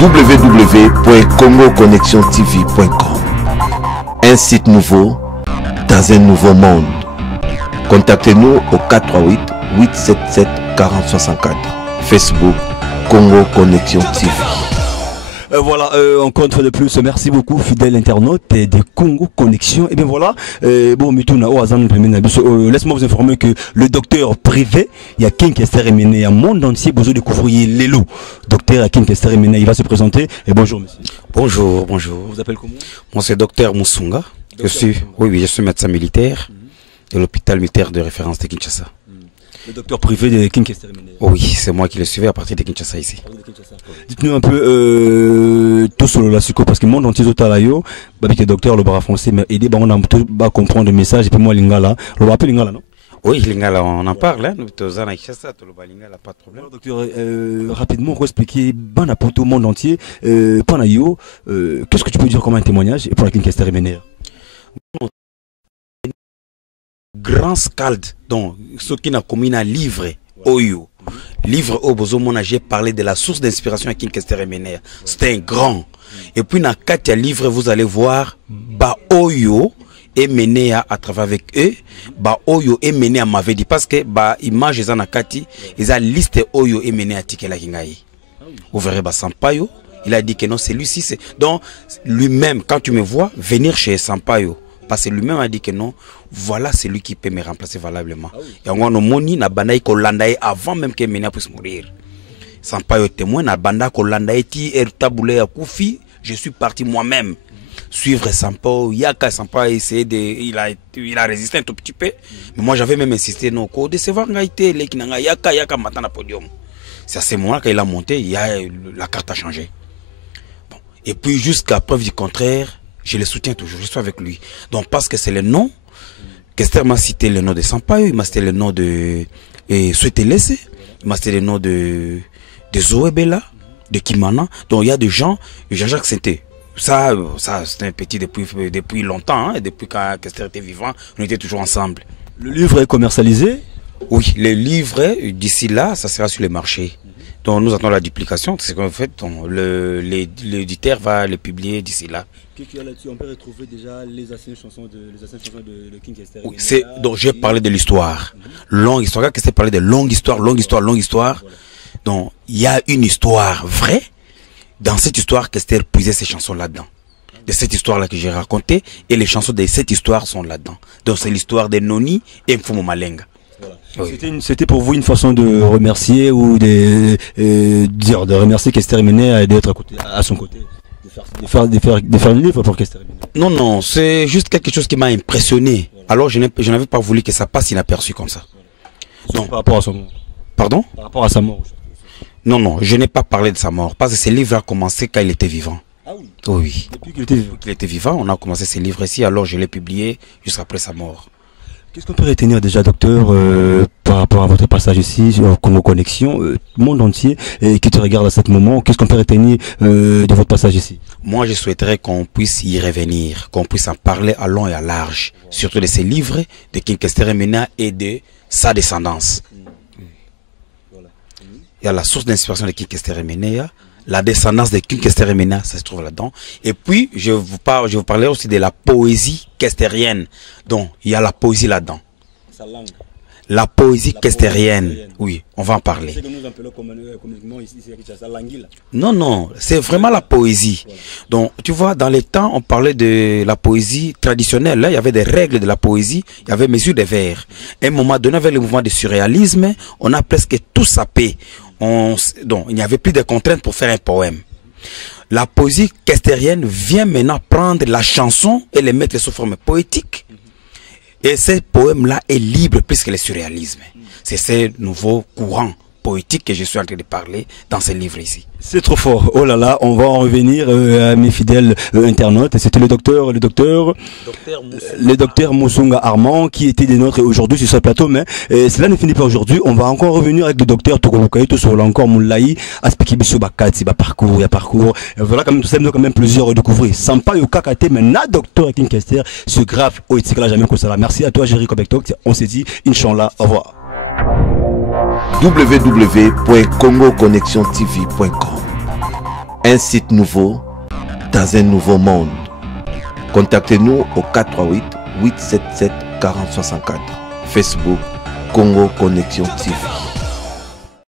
www.congoconnexiontv.com. Un site nouveau dans un nouveau monde. Contactez-nous au 438 877 4064. Facebook Congo Connexion TV. Voilà, encore une fois de plus, merci beaucoup, fidèles internautes de Congo Connexion. Et bien voilà, bon, laisse-moi vous informer que le docteur privé, il y a Kinkester Emene, il y a monde entier, besoin de couvrir les lots. Docteur Kinkester Emene, il va se présenter. Et bonjour, monsieur. Bonjour, bonjour. Vous appelez comment? Moi, c'est docteur Moussunga. Je suis médecin militaire de l'hôpital militaire de référence de Kinshasa. Le docteur privé de Kinkester Emene. Oui, c'est moi qui le suivais à partir de Kinshasa ici. Dites-nous un peu tout sur la psycho, parce que le monde entier est là, avec le docteur, le bras français, mais aider, on a tout comprendre le message, et puis moi, Lingala, on va appeler Lingala, non? Oui, Lingala, on en parle, hein. Nous sommes à Kinshasa, Lingala, pas de problème. Docteur, rapidement, on va expliquer, pour tout le monde entier, Panayo, qu'est-ce que tu peux dire comme un témoignage pour la Kinkester Emene? Grand scald, donc, ce qui n'a commis un livre, Oyo. Livre au Bozomona, j'ai parlé de la source d'inspiration à Kinkester Emene. C'était un grand. Et puis, dans 4 livres, vous allez voir, Ba Oyo et Menea à travers avec eux. Ba Oyo et Menea m'avait dit, parce que, ba, image, ils en a 4, ils ont liste Oyo et Menea Tikela Kingaï. Vous verrez, ba Sampaio, il a dit que non, c'est lui, si c'est. Donc, lui-même, quand tu me vois, venir chez Sampaio. Parce que lui-même a dit que non, voilà c'est lui qui peut me remplacer valablement. Et on a moni na banda ko landaye avant même que Mena puisse mourir. Sans pas être témoin na banda ko landaye ti taboulé à Koufi, je suis parti moi-même suivre Sampo, Yaka Sampa essayer de il a résisté un tout petit peu. Mais moi j'avais même insisté non ko de savoir ngaité les kinanga Yaka matana podium. C'est à ce moment-là qu'il a monté, la carte a changé. Bon. Et puis jusqu'à preuve du contraire, je le soutiens toujours, je suis avec lui. Donc parce que c'est le nom, Kester m'a cité le nom de Sampaio, il m'a cité le nom de Souetelese, il m'a cité le nom de Zoebela, de Kimana. Donc il y a des gens, Jean-Jacques Sainté. Ça c'était un petit depuis longtemps, hein, depuis quand Kester était vivant, on était toujours ensemble. Le livre est commercialisé? Oui, le livre, d'ici là, ça sera sur les marchés. Donc nous attendons la duplication, c'est qu'en fait, l'éditeur va le publier d'ici là. On peut retrouver déjà les anciennes chansons de Kinkester. Oui, donc j'ai parlé de l'histoire. Longue histoire, qu'est-ce que parlé de longue histoire. Voilà. Donc il y a une histoire vraie. Dans cette histoire, Kester puisait ces chansons là-dedans. De cette histoire-là que j'ai racontée, et les chansons de cette histoire sont là-dedans. Donc c'est l'histoire de Noni et Mfumo Malenga. Voilà. Oui. C'était pour vous une façon de remercier ou de remercier Kester Emene d'être à son côté, de faire le livre pour Kester Emene. Non, c'est juste quelque chose qui m'a impressionné. Voilà. Alors je n'avais pas voulu que ça passe inaperçu comme ça. Donc, par rapport à sa mort. Pardon? Par rapport à sa mort. Non, je n'ai pas parlé de sa mort parce que ce livre a commencé quand il était vivant. Ah oui? Oui. Depuis qu'il était vivant, on a commencé ce livre ici, alors je l'ai publié juste après sa mort. Qu'est-ce qu'on peut retenir déjà, docteur, par rapport à votre passage ici, sur Congo Connexion, le monde entier qui te regarde à ce moment, qu'est-ce qu'on peut retenir de votre passage ici? Moi, je souhaiterais qu'on puisse y revenir, qu'on puisse en parler à long et à large, surtout de ces livres de Kinkester Emene et de sa descendance. Voilà. Il y a la source d'inspiration de Kinkester Emene, la descendance de Kinkester Emene, ça se trouve là-dedans. Et puis, je vous parlerai aussi de la poésie kestérienne. Donc, il y a la poésie là-dedans. Sa langue. La poésie kestérienne. Oui, on va en parler. C'est que nous appelons communément ici, c'est l'anguille. Non, c'est vraiment la poésie. Voilà. Donc, tu vois, dans les temps, on parlait de la poésie traditionnelle. Là, il y avait des règles de la poésie, il y avait mesure des vers. À un moment donné, avec le mouvement de surréalisme, on a presque tout sapé. Donc, il n'y avait plus de contraintes pour faire un poème. La poésie kestérienne vient maintenant prendre la chanson et les mettre sous forme poétique. Et ce poème-là est libre plus que le surréalisme. C'est ce nouveau courant poétique que je suis en train de parler dans ce livre ici. C'est trop fort. Oh là là, on va en revenir à mes fidèles internautes. C'était le docteur Moussunga Armand qui était des nôtres aujourd'hui sur ce plateau. Mais cela ne finit pas aujourd'hui. On va encore revenir avec le docteur Tokolokaï, tout sur encore Moulaï, aspect Bisso Bakati, parcours, il y a parcours. Et voilà quand même, ça quand même plusieurs à découvrir. Sans pas Yokakate, mais na docteur Kinkester, ce grave, oh, c'est que là jamais comme ça. Merci à toi, Jerry Kobektok. On s'est dit, Inch'Allah, au revoir. www.congoconnexiontv.com. un site nouveau dans un nouveau monde. Contactez-nous au 438 877 4064. Facebook Congo Connexion TV.